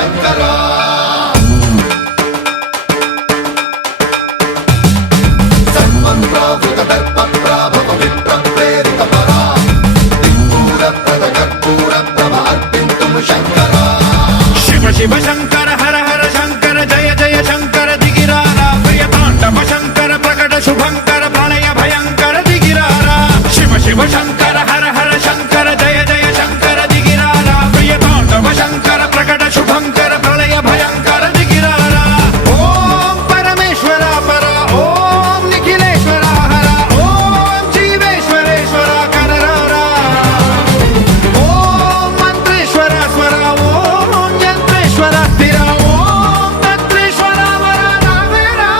శంకరా సన్మంత్రావృత దర్ప ప్రాభవ విప్ర ప్రేరిత పరా దిక్పూర ప్రద కర్పూర ప్రభ అర్పింతుము శంకరా శివ శివ శంకర హర హర శంకర జయ జయ శంకర దిగిరారా ప్రియ తాండవ శంకర ప్రకట శుభంకర ప్రళయ భయంకర దిగిరారా శివ శివ శంకర హర హర శంకర జయ జయ శంకర దిగిరారా ప్రియ తాండవ శంకర ప్రకట శుభంకర ప్రళయ భయంకర దిగిరారా ఓం పరమేశ్వర పర ఓం నిఖిలేశ్వర హర ఓం జీవేశ్వరేశ్వర కరరారా ఓం మంత్రేశ్వర స్వర ఓం యంత్రేశ్వర స్థిర ఓం తంత్రేశ్వర వర నావేరా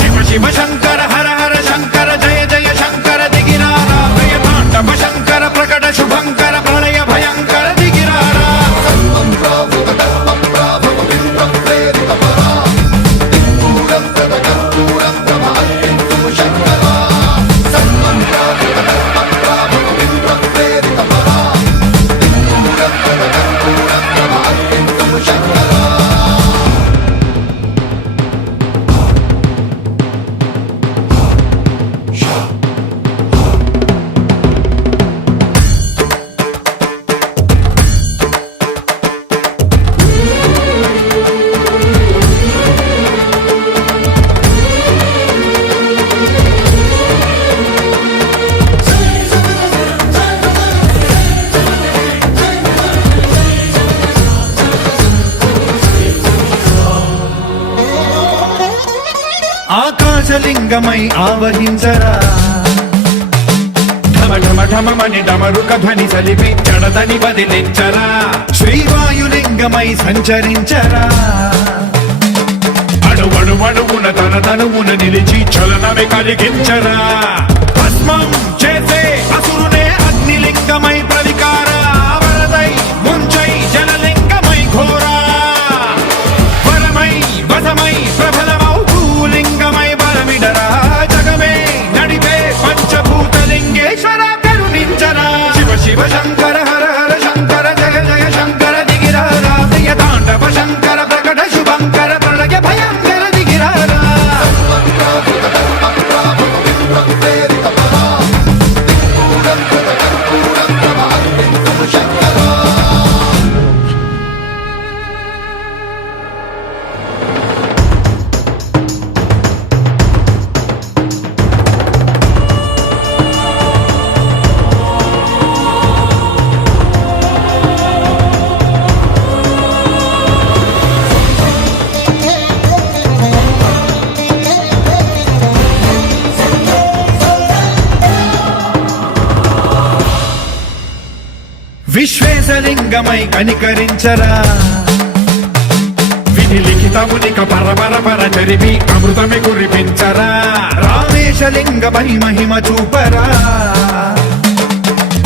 శివ శివ శంకర హర హర శంకర జయ జయ శంకర దిగిరారా ప్రియ తాండవ శంకర ప్రకట శుభంకర ప్రళయ భయంకర దిగిరారా సన్మంత్రావృత దర్ప ప్రాభవ విప్ర ప్రేరిత పరా దిక్పూర ప్రద కర్పూర ప్రభ అర్పింతుము శంకరా సన్మంత్రావృత దర్ప ప్రాభవ విప్ర ప్రేరిత పరా దిక్పూర ప్రద కర్పూర ప్రభ అర్పింతుము శంకరా ఆకాశలింగమై ఆవహించరా ఢమ ఢమ ఢమమని డమరుక ధ్వని సలిపి జడదని బదిలించరా శ్రీవాయులింగమై సంచరించరా అణువణువున తన తనువున నిలిచి చలనమే కలిగించరా భస్మం చేసే అసురునే అగ్నిలింగమై ప్రవికార వరదై ముంచై జలలింగమై ఘోరా వరమై వసమై ప్రబలమౌ భూలింగమై బలమిడరా జగమే నడిపే పంచభూతలింగేశ్వర కరుణించరా శివ శివ శంకర హర హర శంకర జయ జయ శంకర దిగిరారా ప్రియ తాండవ శంకర ప్రకట శుభంకర ప్రళయ భయంకర దిగిరారా సన్మంత్రావృత దర్ప ప్రాభవ విప్ర ప్రేరిత పరా దిక్పూర ప్రద కర్పూర ప్రభ అర్పింతుము శంకరా విశ్వేశలింగమై కనికరించరా విధి లిఖితమునిక పరపర పర జరిపి అమృతమి కురిపించరా రామేశలింగమై మహిమ చూపరా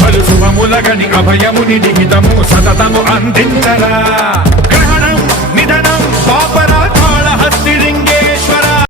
పలు శుభములగని అభయముని లిఖితము సతతము అందించరా గ్రహణం నిధనం పాపరా